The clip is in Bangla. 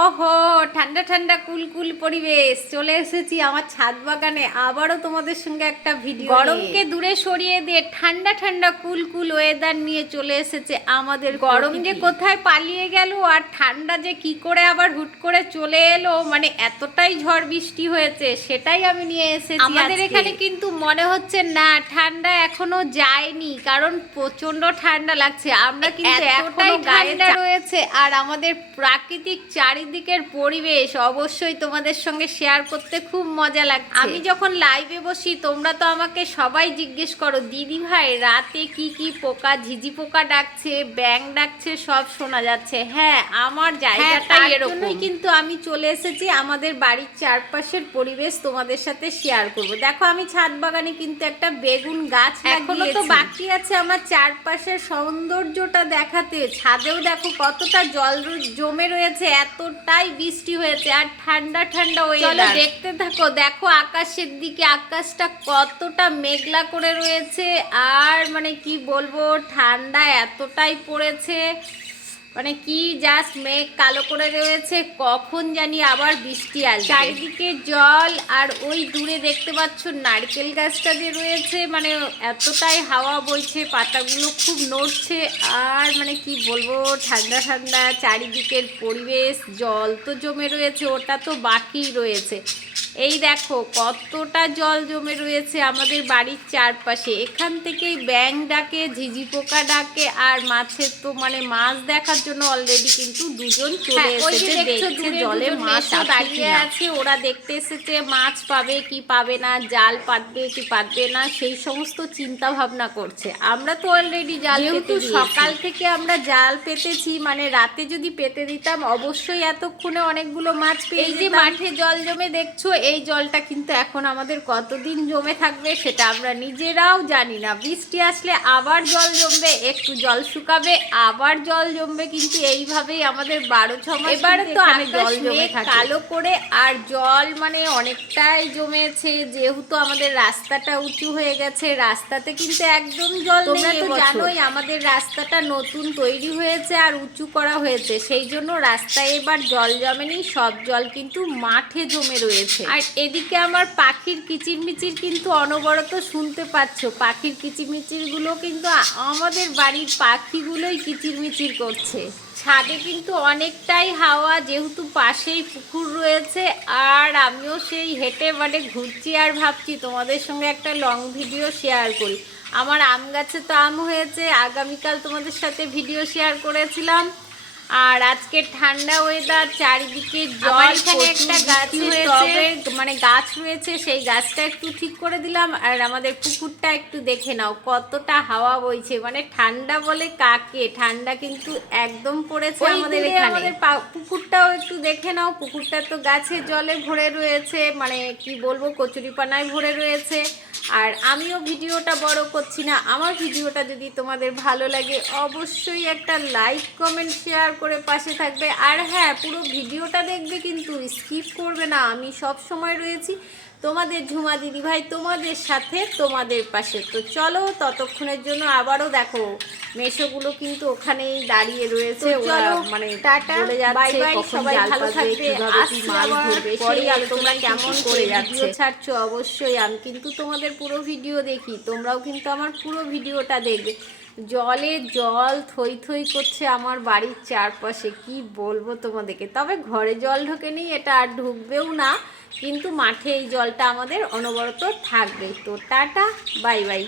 ওহো, ঠান্ডা ঠান্ডা কুলকুল পরিবেশ, চলে এসেছি আমার ছাদ বাগানে আবারও তোমাদের সঙ্গে একটা ভিডিও। গরমকে দূরে সরিয়ে দিয়ে ঠান্ডা ঠান্ডা কুলকুল ওয়েদার নিয়ে চলে এসেছে আমাদের। গরম যে কোথায় পালিয়ে গেল আর ঠান্ডা যে কি করে আবার হুট করে চলে এলো, মানে এতটাই ঝড় বৃষ্টি হয়েছে, সেটাই আমি নিয়ে এসেছি আমাদের এখানে। কিন্তু মনে হচ্ছে না ঠান্ডা এখনো যায়নি, কারণ প্রচন্ড ঠান্ডা লাগছে। আমরা কিন্তু এতটাই ঠান্ডা রয়েছে আর আমাদের প্রাকৃতিক চারিদিকের পরিবেশ অবশ্যই তোমাদের সঙ্গে শেয়ার করতে খুব মজা লাগছে। আমি যখন লাইভে বসি তোমরা তো আমাকে সবাই জিজ্ঞেস করো, দিদি ভাই রাতে কি কি পোকা, ঝিঝি পোকা ডাকছে, ব্যাং ডাকছে, সব শোনা যাচ্ছে। হ্যাঁ, আমার জায়গাটা এরকমই, কিন্তু আমি চলে এসেছি আমাদের বাড়ির চারপাশের পরিবেশ তোমাদের সাথে শেয়ার করব। দেখো আমি ছাদ বাগানে কিন্তু একটা বেগুন গাছ এখনো তো বাকি আছে আমার চারপাশের সৌন্দর্যটা দেখাতে। ছাদেও দেখো কতটা জল জমে রয়েছে, এতটাই বৃষ্টি হয়েছে আর ঠান্ডা ঠান্ডা ওয়েদার। দেখতে থাকো, দেখো আকাশের দিকে, আকাশটা কতটা মেঘলা করে রয়েছে আর মানে কি বলবো, ঠান্ডা এতটাই পড়েছে, মানে কি জাস্ট মেঘ কালো করে রয়েছে, কখন জানি আবার বৃষ্টি আসবে। চারিদিকে জল আর ওই দূরে দেখতে পাচ্ছ নারকেল গাছটা যে রয়েছে, মানে এতটাই হাওয়া বইছে, পাতাগুলো খুব নড়ছে আর মানে কি বলবো, ঠান্ডা ঠান্ডা চারিদিকের পরিবেশ। জল তো জমে রয়েছে, ওটা তো বাকিই রয়েছে। এই দেখো কতটা জল জমে রয়েছে আমাদের বাড়ির চারপাশে। এখান থেকেই ব্যাং ডাকে, ঝিঝি পোকা ডাকে আর মাছের তো মানে মাছ দেখার জন্য অলরেডি কিন্তু দুজন চলে এসেছে। দেখছে জলে মাছ দাঁড়িয়ে আছে, ওরা দেখতে এসেছে মাছ পাবে কি পাবে না, জাল পাতবে কি পাতবে না, সেই সমস্ত চিন্তা ভাবনা করছে। আমরা তো অলরেডি জাল, যেহেতু সকাল থেকে আমরা জাল পেতেছি, মানে রাতে যদি পেতে দিতাম অবশ্যই এতক্ষণে অনেকগুলো মাছ পেয়ে যেতাম। এই যে মাঠে জল জমে দেখছো, এই জলটা কিন্তু এখন আমাদের কতদিন জমে থাকবে সেটা আমরা নিজেরাও জানি না। বৃষ্টি আসলে আবার জল জমবে, একটু জল শুকাবে, আবার জল জমবে, কিন্তু এইভাবেই আমাদের 12 মাস। এবারে তো জল জমে থাকে কালো করে আর জল মানে অনেকটাই জমেছে, যেহেতু আমাদের রাস্তাটা উঁচু হয়ে গেছে, রাস্তাতে কিন্তু একদম জল নেই। তোমরা তো জানোই আমাদের রাস্তাটা নতুন তৈরি হয়েছে আর উঁচু করা হয়েছে, সেই জন্য রাস্তায় এবার জল জমেনি, সব জল কিন্তু মাঠে জমে রয়েছে। আর এদিকে আমার পাখির কিচিরমিচির কিন্তু অনবরত শুনতে পাচ্ছ। পাখির কিচিরমিচিরগুলো কিন্তু আমাদের বাড়ির পাখিগুলোই কিচিরমিচির করছে। ছাদে কিন্তু অনেকটাই হাওয়া, যেহেতু পাশেই পুকুর রয়েছে আর আমিও সেই হেঁটে মানে ঘুরছি আর ভাবছি তোমাদের সঙ্গে একটা লং ভিডিও শেয়ার করি। আমার আম গাছে তো আম হয়েছে, আগামীকাল তোমাদের সাথে ভিডিও শেয়ার করেছিলাম। আর আজকে ঠান্ডা ওয়েদার, চারিদিকে জল, এখানে একটা গাছ হয়েছে, মানে গাছ রয়েছে, সেই গাছটা একটু ঠিক করে দিলাম। আর আমাদের পুকুরটা একটু দেখে নাও কতটা হাওয়া বইছে, মানে ঠান্ডা বলে কাকে, ঠান্ডা কিন্তু একদম পড়েছে আমাদের এখানে। আমাদের পুকুরটাও একটু দেখে নাও, পুকুরটা তো গাছে জলে ভরে রয়েছে, মানে কি বলবো, কচুরিপানায় ভরে রয়েছে। আর আমিও ভিডিওটা বড় করছি না, আমার ভিডিওটা যদি তোমাদের ভালো লাগে অবশ্যই একটা লাইক কমেন্ট শেয়ার করে পাশে থাকবে। আর হ্যাঁ, পুরো ভিডিওটা দেখবে, কিন্তু স্কিপ করবে না। আমি সব সময় রয়েছি তোমাদের ঝুমা দিদিভাই, তোমাদের সাথে, তোমাদের পাশে। তো চলো, ততক্ষণের জন্য আবারও দেখো মেশোগুলো কিন্তু ওখানেই দাঁড়িয়ে রয়েছে। চলো, মানে টাটা, বাই বাই, সবাই ভালো থাকবে। তোমরা কেমন করে ভিডিও ছাড়ছো অবশ্যই, আমি কিন্তু তোমাদের পুরো ভিডিও দেখি, তোমরাও কিন্তু আমার পুরো ভিডিওটা দেখবে। জলে জল থই থই করছে আমার বাড়ির চারপাশে, কি বলবো তোমাদেরকে। তবে ঘরে জল ঢোকেনি, এটা আর ঢুকবেও না, কিন্তু মাঠে এই জলটা আমাদের অনবরত থাকবে। তো টাটা, বাই বাই।